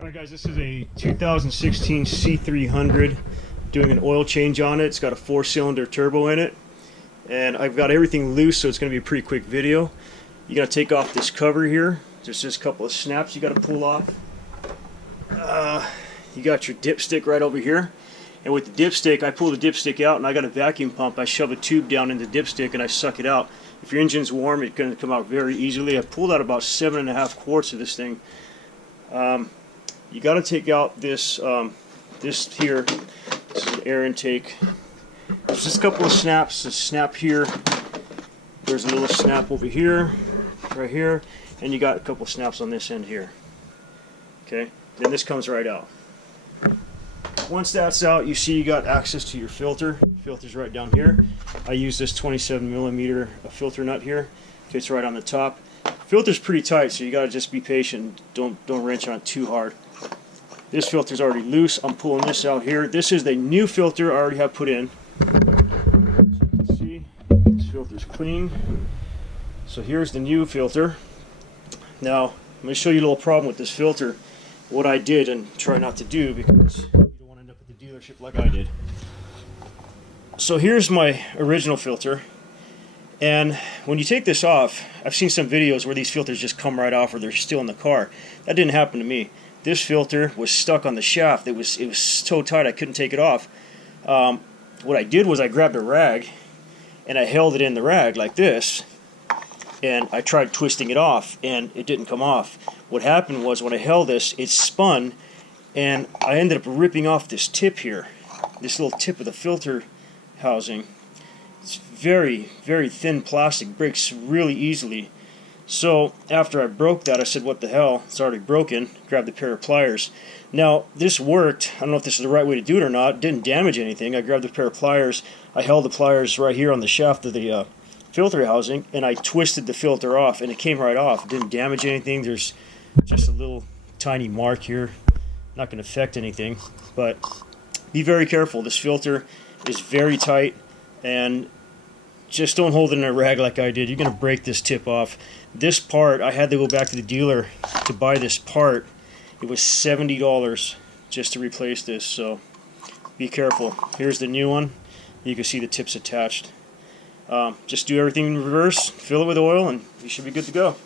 Alright guys, this is a 2016 C300, doing an oil change on it. It's got a 4-cylinder turbo in it, and I've got everything loose, so it's going to be a pretty quick video. You got to take off this cover here. There's just a couple of snaps you got to pull off. You got your dipstick right over here, and with the dipstick, I pull the dipstick out and I got a vacuum pump. I shove a tube down in the dipstick and I suck it out. If your engine's warm, it's going to come out very easily. I pulled out about 7.5 quarts of this thing. You got to take out this this here. This is an air intake. There's just a couple of snaps. A snap here. There's a little snap over here, right here, and you got a couple of snaps on this end here. Okay, then this comes right out. Once that's out, you see you got access to your filter. Filter's right down here. I use this 27mm filter nut here. Fits right on the top. Filter's pretty tight, so you got to just be patient. Don't wrench on it too hard. This filter's already loose. I'm pulling this out here. This is the new filter I already have put in. As you can see, this filter's clean. So here's the new filter. Now, I'm going to show you a little problem with this filter. What I did, and try not to do, because you don't want to end up at the dealership like I did. So here's my original filter. And when you take this off, I've seen some videos where these filters just come right off or they're still in the car. That didn't happen to me. This filter was stuck on the shaft. It was so tight I couldn't take it off. What I did was I grabbed a rag and I held it in the rag like this, and I tried twisting it off and it didn't come off. What happened was when I held this, it spun and I ended up ripping off this tip here, this little tip of the filter housing. It's very, very thin plastic, breaks really easily. So after I broke that, I said, what the hell, it's already broken. Grabbed a pair of pliers. Now this worked. I don't know if this is the right way to do it or not. It didn't damage anything. I grabbed a pair of pliers. I held the pliers right here on the shaft of the filter housing, and I twisted the filter off, and it came right off. It didn't damage anything. There's just a little tiny mark here. Not going to affect anything, but be very careful. This filter is very tight, and just don't hold it in a rag like I did. You're going to break this tip off. This part, I had to go back to the dealer to buy this part. It was $70 just to replace this, so be careful. Here's the new one. You can see the tips attached. Just do everything in reverse, fill it with oil, and you should be good to go.